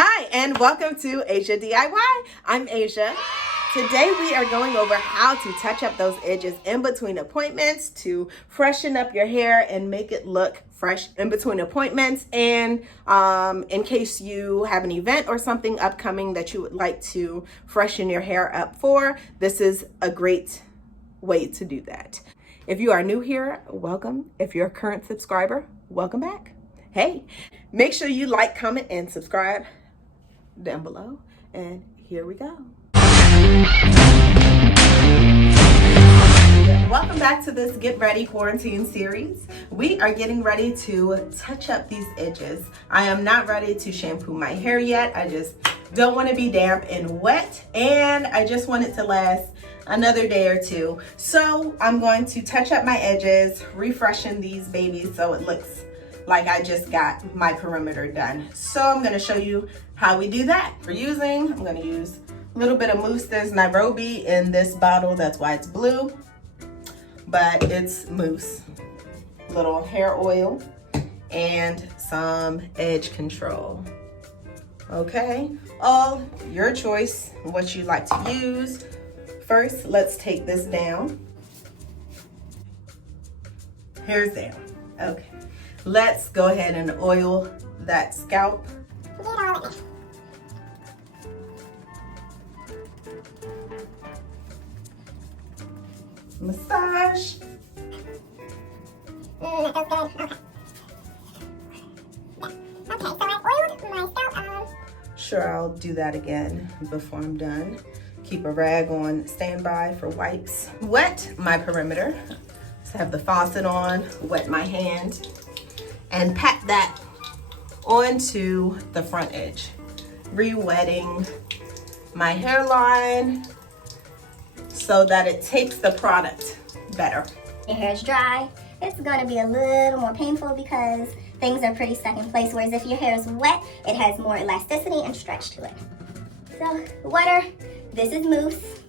Hi, and welcome to Asia DIY. I'm Asia. Today we are going over how to touch up those edges in between appointments to freshen up your hair and make it look fresh in between appointments. And in case you have an event or something upcoming that you would like to freshen your hair up for, this is a great way to do that. If you are new here, welcome. If you're a current subscriber, welcome back. Hey, make sure you like, comment, and subscribe down below. And here we go. Welcome back to this Get Ready Quarantine series. We are getting ready to touch up these edges. I am not ready to shampoo my hair yet. I just don't want to be damp and wet, and I just want it to last another day or two. So I'm going to touch up my edges, refreshing these babies so it looks like I just got my perimeter done. So I'm gonna show you how we do that. I'm gonna use a little bit of Mousse Edges Nairobi in this bottle. That's why it's blue, but it's mousse. Little hair oil and some edge control. Okay, all your choice, what you like to use. First, let's take this down. Hair's down, okay. Let's go ahead and oil that scalp. Massage. That feels good. Okay, so I've oiled my scalp. Sure, I'll do that again before I'm done. Keep a rag on standby for wipes. Wet my perimeter. So have the faucet on, wet my hand, and pat that onto the front edge, re-wetting my hairline so that it takes the product better. Your hair is dry, it's going to be a little more painful because things are pretty stuck in place, whereas if your hair is wet, it has more elasticity and stretch to it. So, water, this is mousse.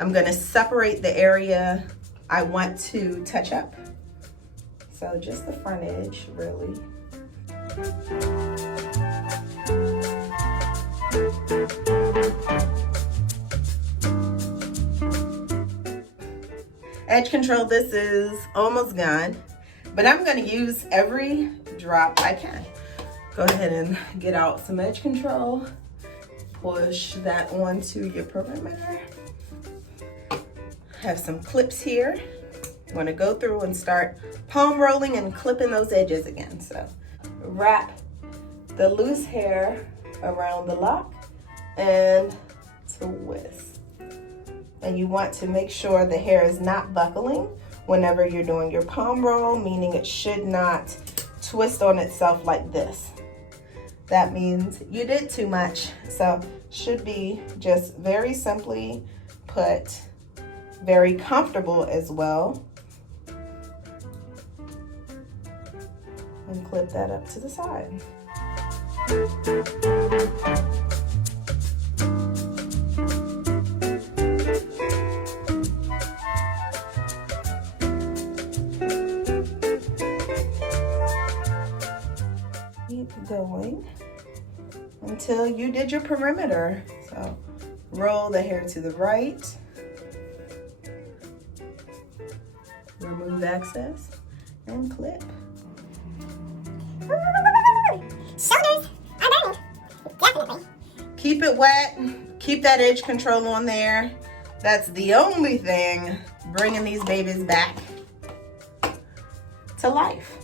I'm gonna separate the area I want to touch up. So just the front edge, really. Edge control, this is almost gone, but I'm gonna use every drop I can. Go ahead and get out some edge control. Push that onto your perimeter. Have some clips here. You want to go through and start palm rolling and clipping those edges again. So wrap the loose hair around the lock and twist. And you want to make sure the hair is not buckling whenever you're doing your palm roll, meaning it should not twist on itself like this. That means you did too much. So should be just very simply put, very comfortable as well. And clip that up to the side. Keep going until you did your perimeter. So roll the hair to the right. Remove excess and clip. Shoulders are burning, definitely. Keep it wet, keep that edge control on there. That's the only thing bringing these babies back to life.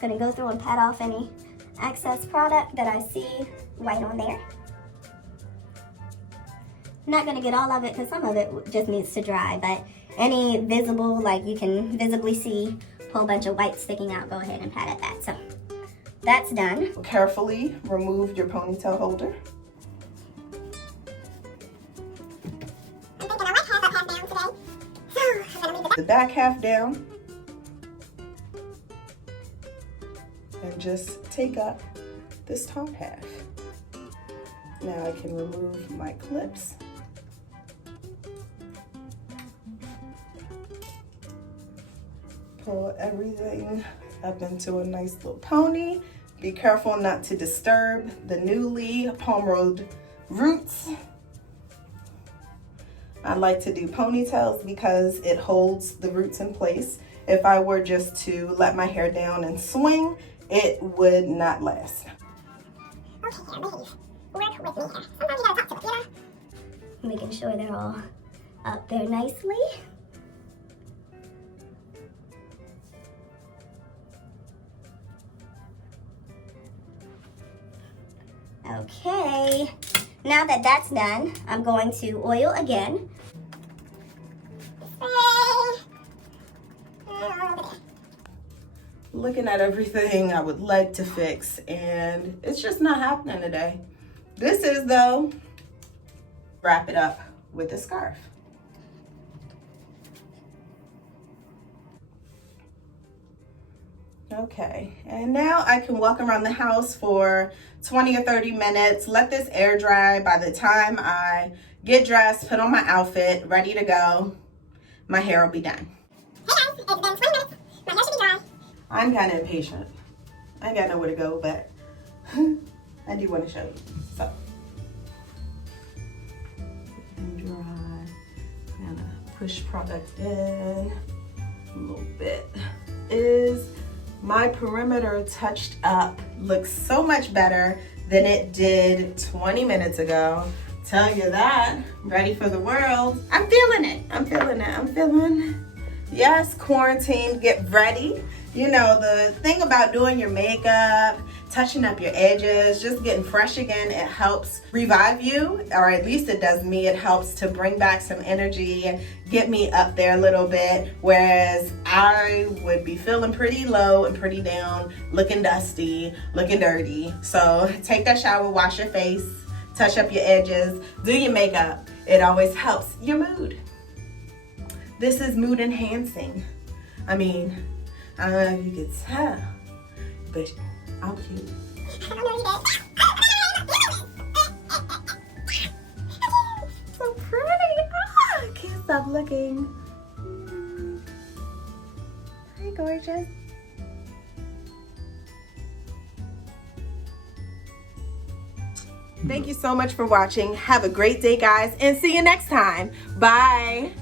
Gonna go through and pat off any excess product that I see right on there. I'm not gonna get all of it because some of it just needs to dry, but any visible, like you can visibly see a whole bunch of white sticking out, go ahead and pat at that. So that's done. Carefully remove your ponytail holder. The back half down. And just take up this top half. Now I can remove my clips. Pull everything up into a nice little pony. Be careful not to disturb the newly palm rolled roots. I like to do ponytails because it holds the roots in place. If I were just to let my hair down and swing, it would not last. Okay, work with me here. Sometimes you gotta talk to it, you know? Making sure they're all up there nicely. Okay, now that that's done, I'm going to oil again. Looking at everything I would like to fix, and it's just not happening today. This is though, wrap it up with a scarf. Okay, and now I can walk around the house for 20 or 30 minutes, let this air dry. By the time I get dressed, put on my outfit, ready to go, my hair will be done. Hey guys, it's been 20 minutes. My hair should be dry. I'm kind of impatient. I ain't got nowhere to go, but I do want to show you. So, and dry, kind of push product in a little bit. Is my perimeter touched up? Looks so much better than it did 20 minutes ago. Tell you that. Ready for the world. I'm feeling it. I'm feeling it. I'm feeling. Yes, quarantine, get ready. You know, the thing about doing your makeup, touching up your edges, just getting fresh again, it helps revive you, or at least it does me. It helps to bring back some energy, get me up there a little bit, whereas I would be feeling pretty low and pretty down, looking dusty, looking dirty. So take that shower, wash your face, touch up your edges, do your makeup. It always helps your mood. This is mood enhancing. I mean, I don't know if you could tell, but I'm cute. So pretty. Ah, I can't stop looking. Hi, gorgeous. Thank you so much for watching. Have a great day, guys, and see you next time. Bye.